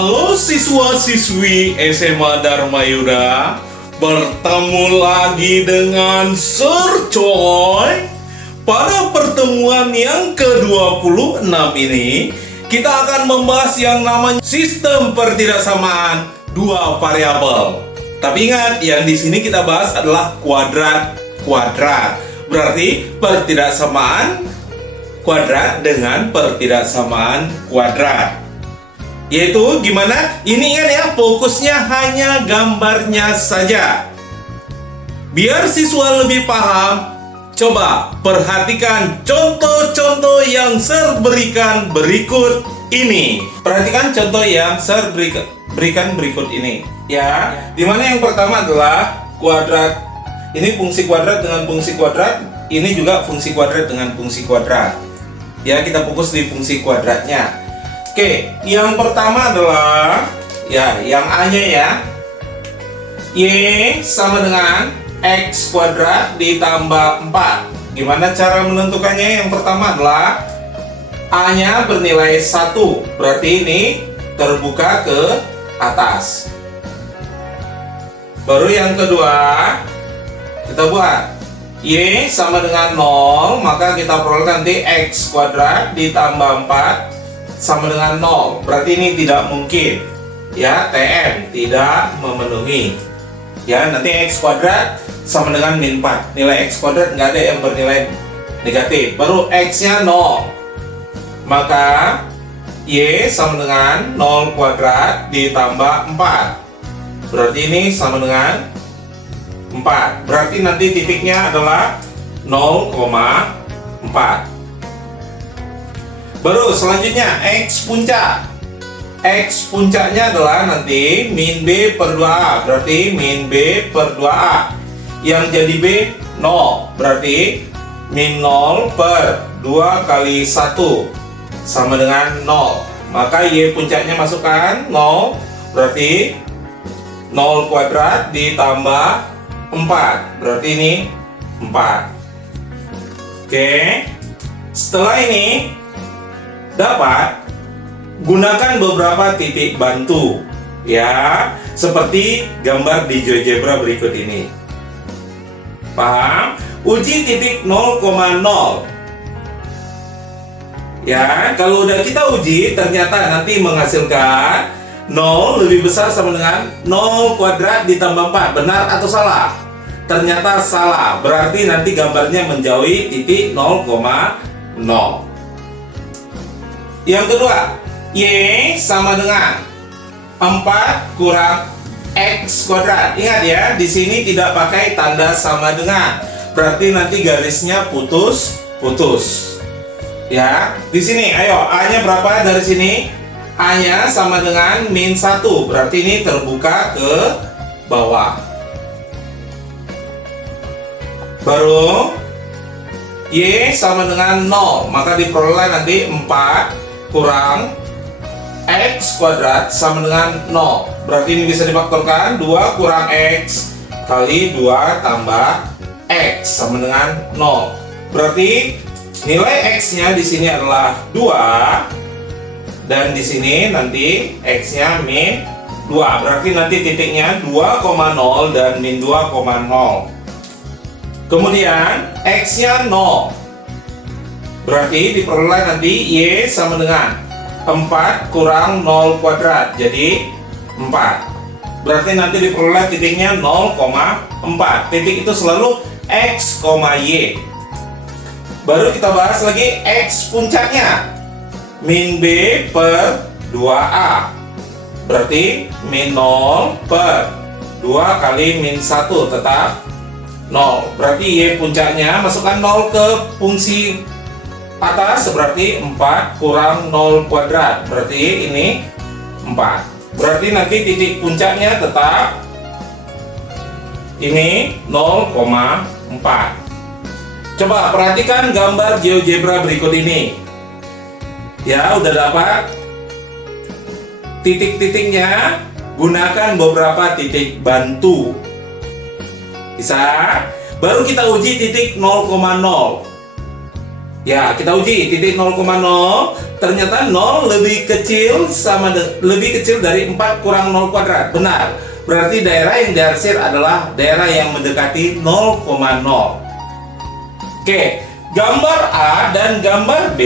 Halo siswa-siswi SMA Dharma Yuda, bertemu lagi dengan Sir Choi. Pada pertemuan yang ke-26 ini, kita akan membahas yang namanya sistem pertidaksamaan dua variabel. Tapi ingat, yang di sini kita bahas adalah kuadrat-kuadrat. Berarti pertidaksamaan kuadrat dengan pertidaksamaan kuadrat. Yaitu gimana? Ini ingat ya, fokusnya hanya gambarnya saja. Biar siswa lebih paham, coba perhatikan contoh-contoh yang Sir berikan berikut ini. Perhatikan contoh yang Sir berikan berikut ini. Ya, dimana yang pertama adalah kuadrat. Ini fungsi kuadrat dengan fungsi kuadrat. Ini juga fungsi kuadrat dengan fungsi kuadrat. Ya, kita fokus di fungsi kuadratnya. Oke, yang pertama adalah ya, yang A-nya ya. Y sama dengan X kuadrat ditambah 4. Gimana cara menentukannya? Yang pertama adalah A-nya bernilai 1. Berarti ini terbuka ke atas. Baru yang kedua, kita buat Y sama dengan 0, maka kita peroleh nanti X kuadrat ditambah 4 sama dengan 0. Berarti ini tidak mungkin. Ya, TN tidak memenuhi. Ya, nanti X kuadrat sama dengan min 4. Nilai X kuadrat nggak ada yang bernilai negatif. Baru X-nya 0. Maka Y sama dengan 0 kuadrat ditambah 4. Berarti ini sama dengan 4. Berarti nanti titiknya adalah 0,4. Baru selanjutnya X puncak. X puncaknya adalah nanti min B per 2A. Berarti min B per 2A. Yang jadi B 0. Berarti min 0 per 2 kali 1 sama dengan 0. Maka Y puncaknya masukkan 0. Berarti 0 kuadrat ditambah 4. Berarti ini 4. Oke. Setelah ini dapat gunakan beberapa titik bantu ya, seperti gambar di GeoGebra berikut ini. Paham? Uji titik 0,0. Ya, kalau udah kita uji ternyata nanti menghasilkan 0 lebih besar sama dengan 0 kuadrat ditambah 4. Benar atau salah? Ternyata salah. Berarti nanti gambarnya menjauhi titik 0,0. Yang kedua, Y sama dengan 4 kurang X kuadrat. Ingat ya, di sini tidak pakai tanda sama dengan. Berarti nanti garisnya putus. Ya, di sini ayo A-nya berapa dari sini? A-nya sama dengan min 1. Berarti ini terbuka ke bawah. Baru Y sama dengan 0. Maka diperoleh nanti 4 kurang X kuadrat sama dengan 0. Berarti ini bisa difaktorkan 2 kurang X kali 2 tambah X sama dengan 0. Berarti nilai X-nya di sini adalah 2 dan di sini nanti X-nya min 2. Berarti nanti titiknya 2,0 dan min 2,0. Kemudian X-nya 0. Berarti diperoleh nanti Y sama dengan 4 kurang 0 kuadrat. Jadi 4. Berarti nanti diperoleh titiknya 0,4. Titik itu selalu X, Y. Baru kita bahas lagi X puncaknya. Min B per 2A. Berarti min 0 per 2 kali min 1 tetap 0. Berarti Y puncaknya masukkan 0 ke fungsi atas, berarti 4 kurang 0 kuadrat. Berarti ini 4. Berarti nanti titik puncaknya tetap ini 0,4. Coba perhatikan gambar GeoGebra berikut ini. Ya, udah dapat titik-titiknya. Gunakan beberapa titik bantu. Bisa? Baru kita uji titik 0,0. Ya, kita uji titik 0,0. Ternyata 0 lebih kecil lebih kecil dari 4 kurang 0 kuadrat. Benar. Berarti daerah yang diarsir adalah daerah yang mendekati 0,0. Oke, gambar A dan gambar B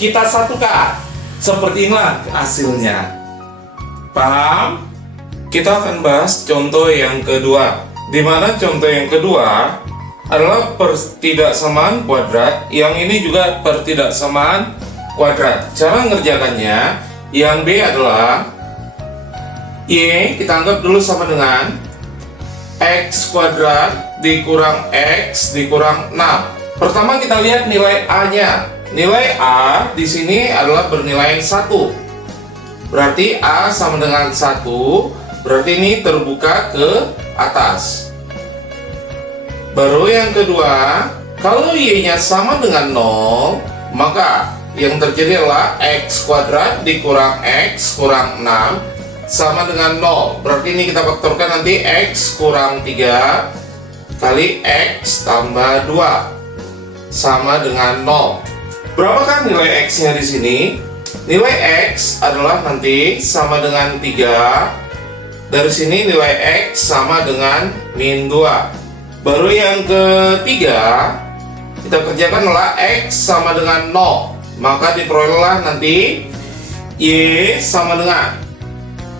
kita satukan. Seperti inilah hasilnya. Paham? Kita akan bahas contoh yang kedua. Di mana contoh yang kedua adalah pertidaksamaan kuadrat, yang ini juga pertidaksamaan kuadrat. Cara mengerjakannya, yang B adalah Y kita anggap dulu sama dengan X kuadrat dikurang X dikurang 6. Pertama kita lihat nilai A-nya. Nilai A di sini adalah bernilai 1. Berarti A sama dengan 1, berarti ini terbuka ke atas. Baru yang kedua, kalau Y-nya sama dengan 0, maka yang terjadi adalah X kuadrat dikurang X kurang 6 sama dengan 0. Berarti ini kita faktorkan nanti X kurang 3 kali X tambah 2 sama dengan 0. Berapakah nilai X-nya di sini? Nilai X adalah nanti sama dengan 3. Dari sini nilai X sama dengan min 2. Baru yang ketiga, kita kerjakan adalah X sama dengan 0. Maka diperolehlah nanti Y sama dengan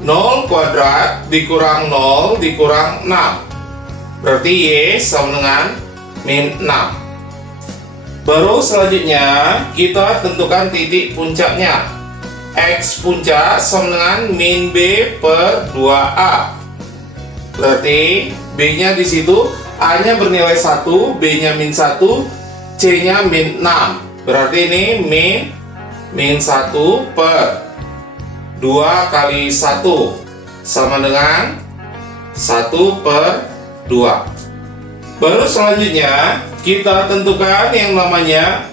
0 kuadrat dikurang 0 dikurang 6. Berarti Y sama dengan min 6. Baru selanjutnya kita tentukan titik puncaknya. X puncak sama dengan min B per 2A. Berarti B-nya di situ A-nya bernilai 1, B-nya min 1, C-nya min 6. Berarti ini min 1 per 2 kali 1 sama dengan 1 per 2. Baru selanjutnya kita tentukan yang namanya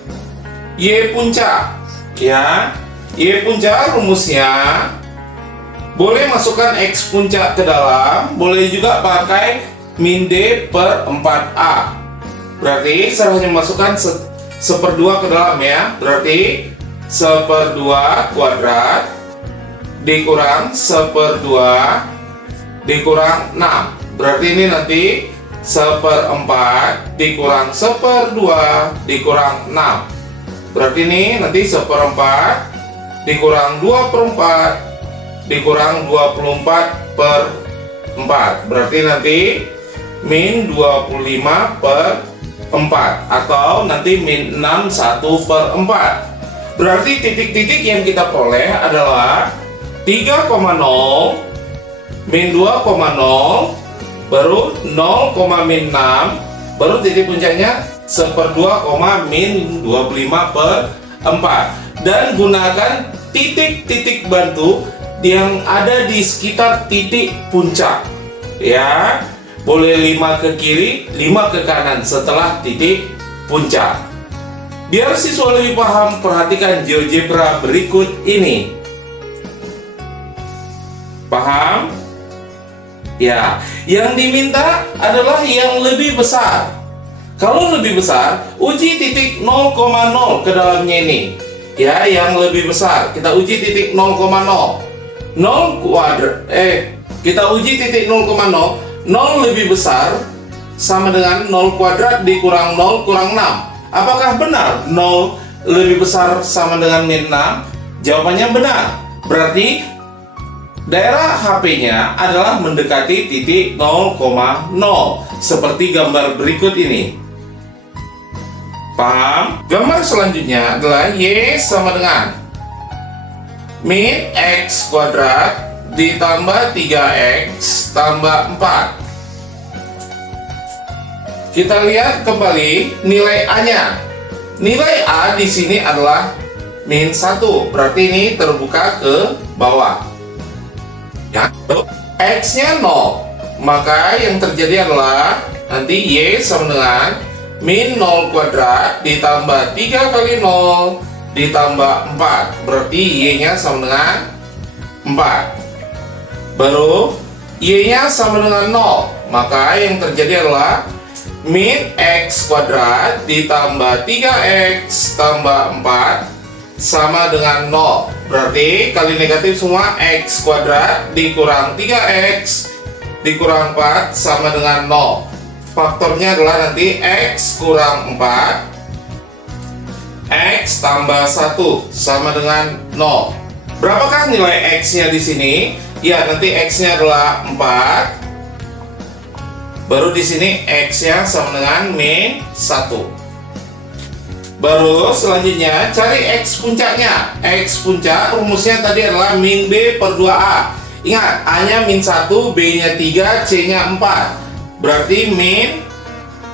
Y puncak. Ya, Y puncak rumusnya boleh masukkan X puncak ke dalam, boleh juga pakai min D per 4A. Berarti saya hanya masukkan 1/2 ke dalam ya. Berarti 1/2 kuadrat dikurang 1/2 dikurang 6. Berarti ini nanti 1/4 dikurang 1/2 dikurang 6. Berarti ini nanti 1/4 dikurang 2/4 dikurang 24/4. Berarti nanti min 25/4 atau nanti min 6 1/4. Berarti titik-titik yang kita peroleh adalah 3,0 min 2,0 baru 0, min 6 baru titik puncaknya 1/2, min 25/4. Dan gunakan titik-titik bantu yang ada di sekitar titik puncak ya. Boleh 5 ke kiri, 5 ke kanan setelah titik puncak. Biar siswa lebih paham, perhatikan GeoGebra berikut ini. Paham? Ya, yang diminta adalah yang lebih besar. Kalau lebih besar, uji titik 0,0 ke dalamnya ini. Ya, yang lebih besar. Kita uji titik 0,0. 0 kuadrat. Kita uji titik 0,0. 0 lebih besar sama dengan 0 kuadrat dikurang 0 kurang 6. Apakah benar 0 lebih besar sama dengan min 6? Jawabannya benar. Berarti daerah HP-nya adalah mendekati titik 0,0 seperti gambar berikut ini. Paham? Gambar selanjutnya adalah Y sama dengan min X kuadrat ditambah 3X tambah 4. Kita lihat kembali nilai A-nya. Nilai A di sini adalah min 1. Berarti ini terbuka ke bawah. Ya, X-nya 0. Maka yang terjadi adalah nanti Y sama dengan min 0 kuadrat ditambah 3 kali 0 ditambah 4. Berarti Y-nya sama dengan 4. Baru Y-nya sama dengan 0. Maka yang terjadi adalah min X kuadrat ditambah 3X tambah 4 sama dengan 0. Berarti kali negatif semua X kuadrat dikurang 3X dikurang 4 sama dengan 0. Faktornya adalah nanti X kurang 4 X tambah 1 sama dengan 0. Berapakah nilai X-nya di sini? Ya, nanti X-nya adalah 4. Baru di sini X-nya sama dengan min 1. Baru selanjutnya cari X puncaknya. X puncak rumusnya tadi adalah min B per 2A. Ingat, A-nya min 1, B-nya 3, C-nya 4. Berarti min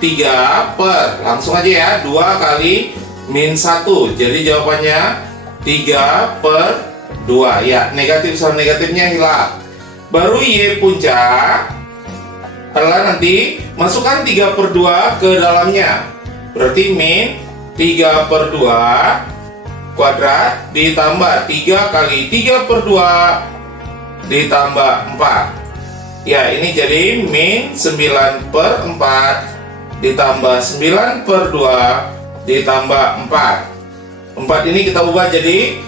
3 per, langsung aja ya, 2 kali min 1. Jadi jawabannya 3 per 2. Ya, negatif sama negatifnya hilang. Baru Y puncak adalah nanti masukkan 3 per 2 ke dalamnya. Berarti min 3 per 2 kuadrat ditambah 3 kali 3 per 2 ditambah 4. Ya, ini jadi min 9 per 4 ditambah 9 per 2 ditambah 4. 4 ini kita ubah jadi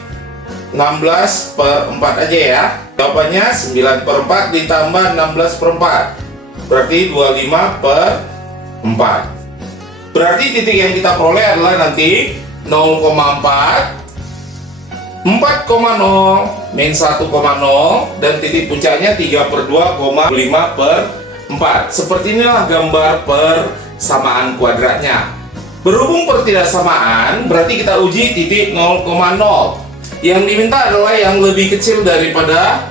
16 per 4 aja ya. Jawabannya 9 per 4 ditambah 16 per 4. Berarti 25 per 4. Berarti titik yang kita peroleh adalah nanti 0,4, 4,0, min 1,0, dan titik puncaknya 3 per 2,5 per 4. Seperti inilah gambar persamaan kuadratnya. Berhubung pertidaksamaan, berarti kita uji titik 0,0. Yang diminta adalah yang lebih kecil daripada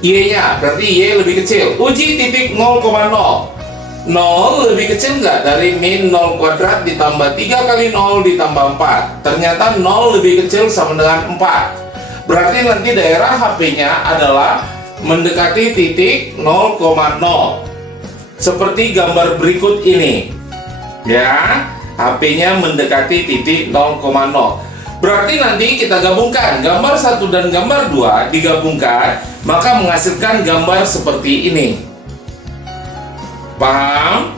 Y-nya, berarti Y lebih kecil. Uji titik 0,0. 0 lebih kecil nggak dari min 0 kuadrat ditambah 3 kali 0 ditambah 4? Ternyata 0 lebih kecil sama dengan 4. Berarti nanti daerah HP-nya adalah mendekati titik 0,0. Seperti gambar berikut ini. Ya, HP-nya mendekati titik 0,0. Berarti nanti kita gabungkan gambar 1 dan gambar 2 digabungkan, maka menghasilkan gambar seperti ini. Paham?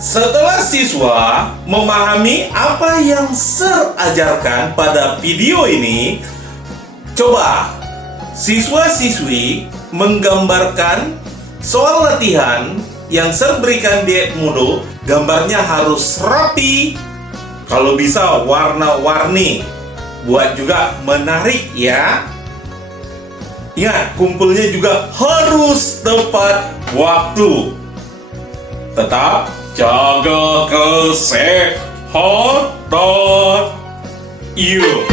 Setelah siswa memahami apa yang Sir ajarkan pada video ini, coba siswa-siswi menggambarkan soal latihan yang Sir berikan di Edmodo. Gambarnya harus rapi, kalau bisa warna-warni, buat juga menarik ya. Ingat, kumpulnya juga harus tepat waktu. Tetap jaga kesehatan. You.